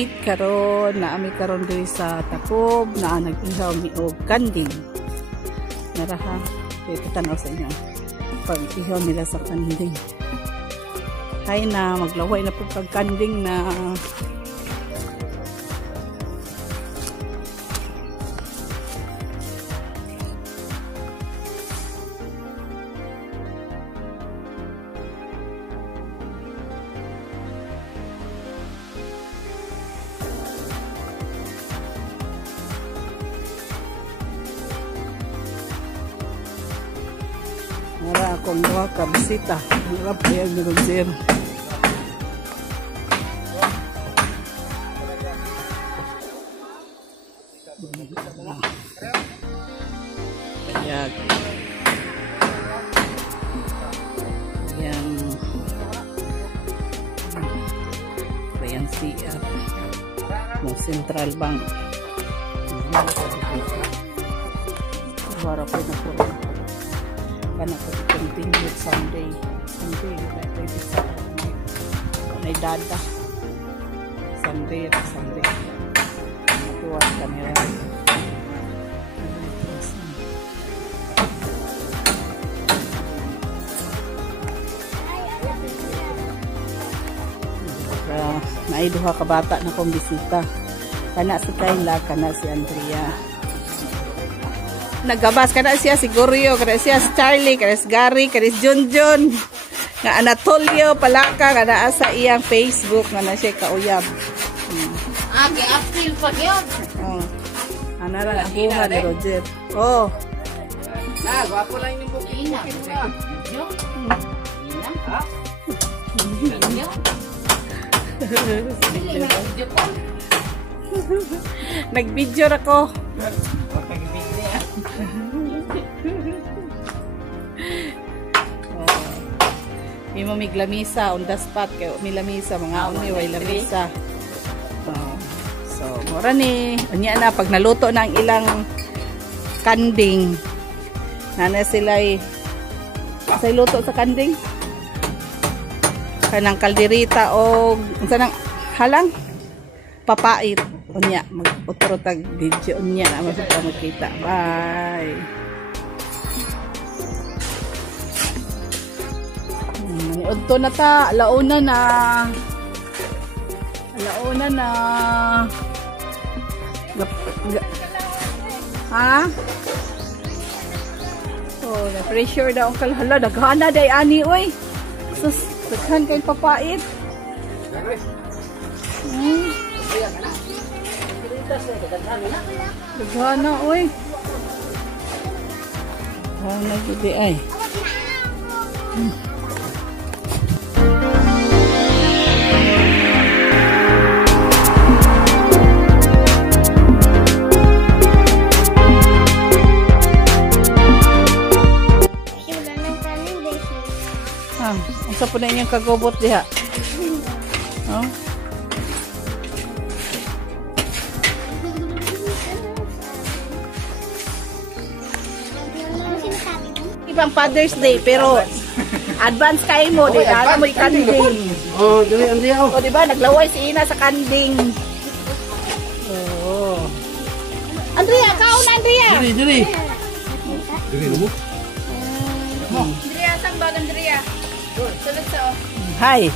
update karon na ami karon diri sa Takob na nag-ihaw mi og kanding. Naraha, ito tanaw sa inyo. Pag-ihaw nila sa kanding. Hay na maglaway na pag kanding na Nara akong mga kabisita. Nara pa yan ni Roger. Yan. Yan. Yan siya. Ng Central Bank. Wara ko na po. Kana ko continue Sunday pwede sa may dada Sunday matuwa kanila naiduha ka bata na kong bisita, kana si Kayla, kana si Andrea. Nagabas kada siya si Goryo, kada siya si Charlie, kada si Gary, kada si Junjun, nga Anatolio Palaka, kada asa iyang Facebook nga na siya kauyab. Kay April pa gyud. Oh. Ana ra abuha ni Roger. Oh. Gwapo lang yung bukina. Yo. Ina. Ha? Yo. Nag-video ra ko. May mamig lamisa on the spot kay may lamisa mga uni way lamisa. So mura ni unya na pag naluto na ang ilang kanding nana sila'y say luto sa kanding kanang kalderita o unsa nang halang papait unya mag-utro tag video unya na masud pa makita. Bye. Udto na ta, alauna na. Ha? Oh, na pressure daw ang kalhala, daghana day ani oy. Sus, daghan kay papait. Daghana oy. Daghana gid ay. Asa po na inyong kagobot diha? Oh? Ibang Father's Day pero advance kayo mo, di ba? Alam mo kanding. Oh, dili ang diyaw. O di ba naglaway si Ina sa kanding. Oh. Andrea, kaon Andrea. Dili mo. Andrea, sambag Andrea. Sulod sa Hi.